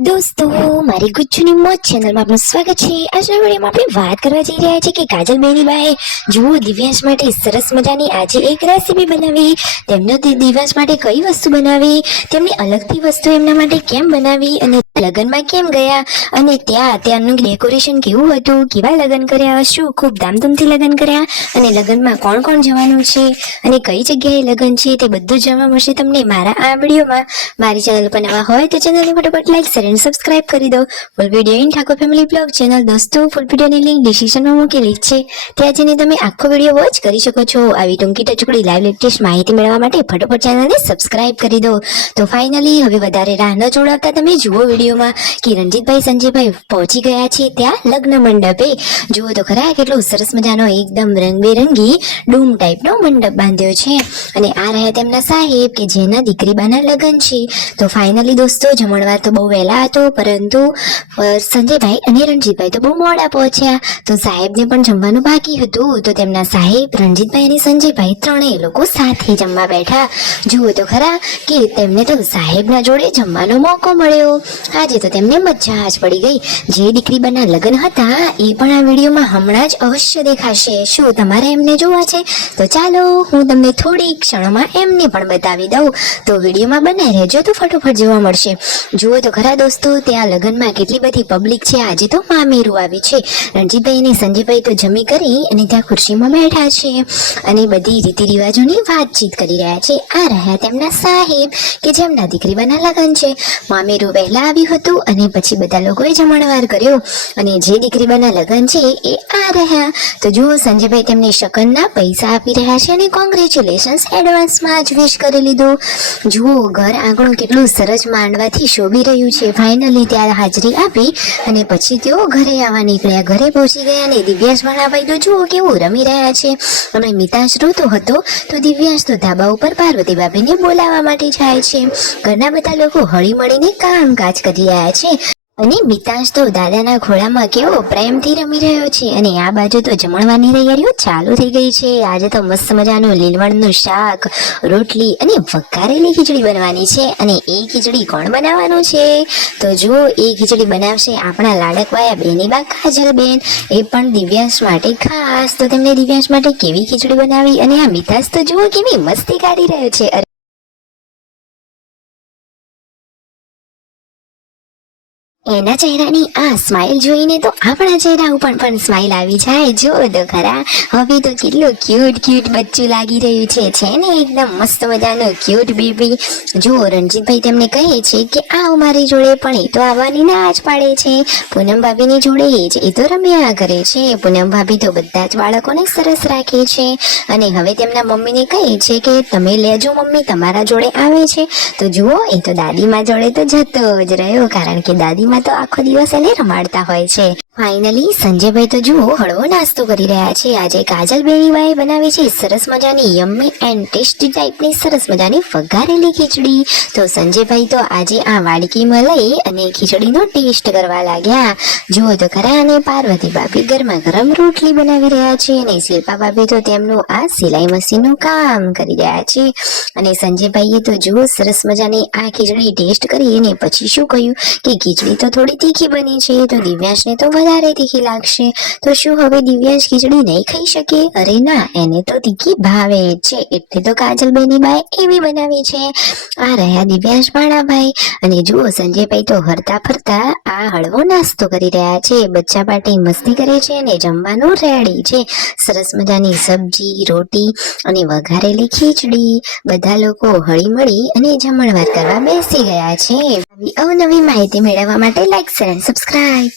दोस्तों मारी गुच्छुની મોજ ચેનલમાં આપનું સ્વાગત છે। આજના વિડીયોમાં આપણે વાત કરવા જઈ રહ્યા છીએ કે કાજલ બેનીબાએ જુઓ દિવ્યાંશ માટે સરસ મજાની આજે એક રેસીપી બનાવી। તેમણે દિવ્યાંશ માટે કઈ વસ્તુ બનાવી, તેમની અલગથી વસ્તુ એમના માટે કેમ બનાવી અને લગ્નમાં કેમ ગયા અને ત્યાંનું ડેકોરેશન કેવું હતું, કેવા લગ્ન કર્યા, શું ખૂબ ધામધૂમથી લગ્ન કર્યા અને લગ્નમાં કોણ કોણ જવાનું છે અને કઈ જગ્યાએ લગ્ન છે તે બધું જાણવા મળશે તમને મારા આ વિડીયોમાં। મારી ચેનલ પર નવા હોય તો ચેનલને ફટાફટ લાઈક શેર અને સબસ્ક્રાઇબ કરી દો। Full video in Thakor family blog channel દોસ્તો ફૂલ વિડીયોની લિંક ડિસ્ક્રિપ્શનમાં મૂકેલી છે, ત્યાં જઈને તમે આખો વિડીયો વોચ કરી શકો છો। આવી ટૂંકી ટચુકડી લાઈવ લેટેસ્ટ માહિતી મેળવવા માટે ફટાફટ ચેનલને સબસ્ક્રાઇબ કરી દો। તો ફાઇનલી હવે વધારે રાહ ન જોડાવતા તમે જુઓ વિડીયોમાં કે રણજીતભાઈ સંજયભાઈ પહોંચી ગયા છે ત્યાં લગ્ન મંડપે। જુઓ તો ખરા કેટલો સરસ મજાનો એકદમ રંગબેરંગી ડૂમ ટાઈપનો મંડપ બાંધ્યો છે અને આ રહ્યા તેમના સાહેબ કે જેના દીકરીબાના લગ્ન છે। તો ફાઇનલી દોસ્તો જમણવાર તો બહુ વહેલા હતો, પરંતુ સંજયભાઈ અને રણજીતભાઈ તો બહુ મોડા પહોંચ્યા, તો સાહેબને પણ જમવાનું બાકી હતું। તો તેમના સાહેબ રણજીતભાઈ અને સંજયભાઈ ત્રણેય લોકો સાથે જમવા બેઠા। જુઓ તો ખરા કે તેમને તો સાહેબના જોડે જમવાનો મોકો મળ્યો। આજે તો તેમને મજા જ પડી ગઈ। જે દીકરીબાના લગ્ન હતા એ પણ આ વિડીયોમાં હમણાં જ અવશ્ય દેખાશે। શું તમારે એમને જોવા છે? તો ચાલો હું તમને થોડી ક્ષણોમાં એમને પણ બતાવી દઉં, તો વિડીયોમાં બનાવી રહેજો તો ફટોફટ જોવા મળશે। જુઓ તો ખરા દોસ્તો ત્યાં લગ્નમાં કેટલી બધી પબ્લિક છે। આજે તો મામેરું આવી છે। રણજીતભાઈ અને સંજયભાઈ તો જમી કરી અને ત્યાં ખુરશીમાં બેઠા છે અને બધી રીતિ રિવાજોની વાતચીત કરી રહ્યા છે। આ રહ્યા તેમના સાહેબ કે જેમના દીકરીબાના લગ્ન છે। મામેરું વહેલા આવ્યું હતું અને પછી બધા લોકોએ જમણવાર કર્યો અને જે દીકરીબાના લગ્ન છે એ આ રહ્યા। તો જુઓ સંજયભાઈ તેમને શકનના પૈસા આપી રહ્યા છે અને કોંગ્રેચ્યુલેશન્સ એડવાન્સમાં જ વિશ કરી લીધું। જુઓ ઘર આંગણું કેટલું સરસ માંડવાથી શોભી રહ્યું છે। ફાઇનલી ત્યાં હાજરી આપી અને પછી તેઓ ઘરે આવવા નીકળ્યા। ઘરે પહોંચી ગયા અને દિવ્યાંશ ભાણાભાઈ તો જુઓ કેવું રમી રહ્યા છે અને મિતાંશ રોતો હતો, તો દિવ્યાંશ તો ધાબા ઉપર પાર્વતી ભાભીને બોલાવવા માટે જાય છે। ઘરના બધા લોકો હળી મળીને કામકાજ કરી રહ્યા છે અને મિતાંશ તો દાદાના ખોળામાં કેવો પ્રેમથી રમી રહ્યો છે અને આ બાજુ તો જમણવારની તૈયારીઓ ચાલુ થઈ ગઈ છે। આજે તો મસ્ત મજાનું લીલવણનું શાક, રોટલી અને વઘારેલી ખીચડી બનવાની છે અને એ ખીચડી કોણ બનાવવાનું છે? તો જો એ ખીચડી બનાવશે આપણા લાડકવાયા બેનીબા કાજલબેન, એ પણ દિવ્યાંશ માટે ખાસ। તો તેમને દિવ્યાંશ માટે કેવી ખીચડી બનાવી અને આ મિતાંશ તો જુઓ કેવી મસ્તી કાઢી રહ્યો છે। એના ચહેરાની આ સ્માઇલ જોઈને તો આપણા ચહેરા ઉપર પણ સ્માઇલ આવી જાય। જો તો ખરા હવે તો કેટલું ક્યુટ બચ્ચું લાગી રહ્યું છે ને એકદમ મસ્ત મજાનું ક્યુટ બેબી। જો રણજીતભાઈ તેમને કહે છે કે આવ મારી જોડે, પણ એ તો આવવાની ના જ પાડે છે। પૂનમ ભાભીની જોડે જ એ તો રમ્યા કરે છે। પૂનમ ભાભી તો બધા જ બાળકોને સરસ રાખે છે અને હવે તેમના મમ્મીને કહે છે કે તમે લેજો મમ્મી, તમારા જોડે આવે છે। તો જુઓ એ તો દાદીમાં જોડે તો જતો જ રહ્યો, કારણ કે દાદીમાં તો આખો દિવસ એને રમાડતા હોય છે। ફાઇનલી સંજયભાઈ તો જુઓ હળવો નાસ્તો કરી રહ્યા છે। આજે કાજલ બેનીબાએ બનાવી છે સરસ મજાની યમ્મી એન્ડ ટેસ્ટી ટાઈપની સરસ મજાની વઘારેલી ખીચડી। તો સંજયભાઈ તો આજે આ વાડકીમાં લઈ અને ખીચડીનો ટેસ્ટ કરવા લાગ્યા। જુઓ તો ખરા અને પાર્વતી ભાભી ગરમા ગરમ રોટલી બનાવી રહ્યા છે અને શિલ્પા ભાભી તો તેમનું આ સિલાઈ મશીનનું કામ કરી રહ્યા છે અને સંજયભાઈએ તો જુઓ સરસ મજાની આ ખીચડી ટેસ્ટ કરી અને પછી શું કહ્યું કે ખીચડી તો થોડી તીખી બની છે, તો દિવ્યાંશને તો વધારે તીખી લાગશે। તો શું હવે દિવ્યાંશ ખીચડી નહીં ખાઈ શકે? અરે ના, એને તો તીખી ભાવે છે, એટલે તો કાજલ બેનીબાએ એવી બનાવી છે। આ રહ્યા દિવ્યાંશ ભાણાભાઈ અને જુઓ સંજયભાઈ તો હરતા ફરતા આ હળવો નાસ્તો કરી રહ્યા છે। બચ્ચા પાટી મસ્તી કરે છે અને જમવાનું રેડી છે। સરસ મજાની સબ્જી, રોટી અને વઘારેલી ખીચડી। બધા લોકો હળી મળી અને જમણવાર કરવા બેસી ગયા છે। અવનવી માહિતી મેળવવા માટે લાઈક શેર અને સબસ્ક્રાઇબ।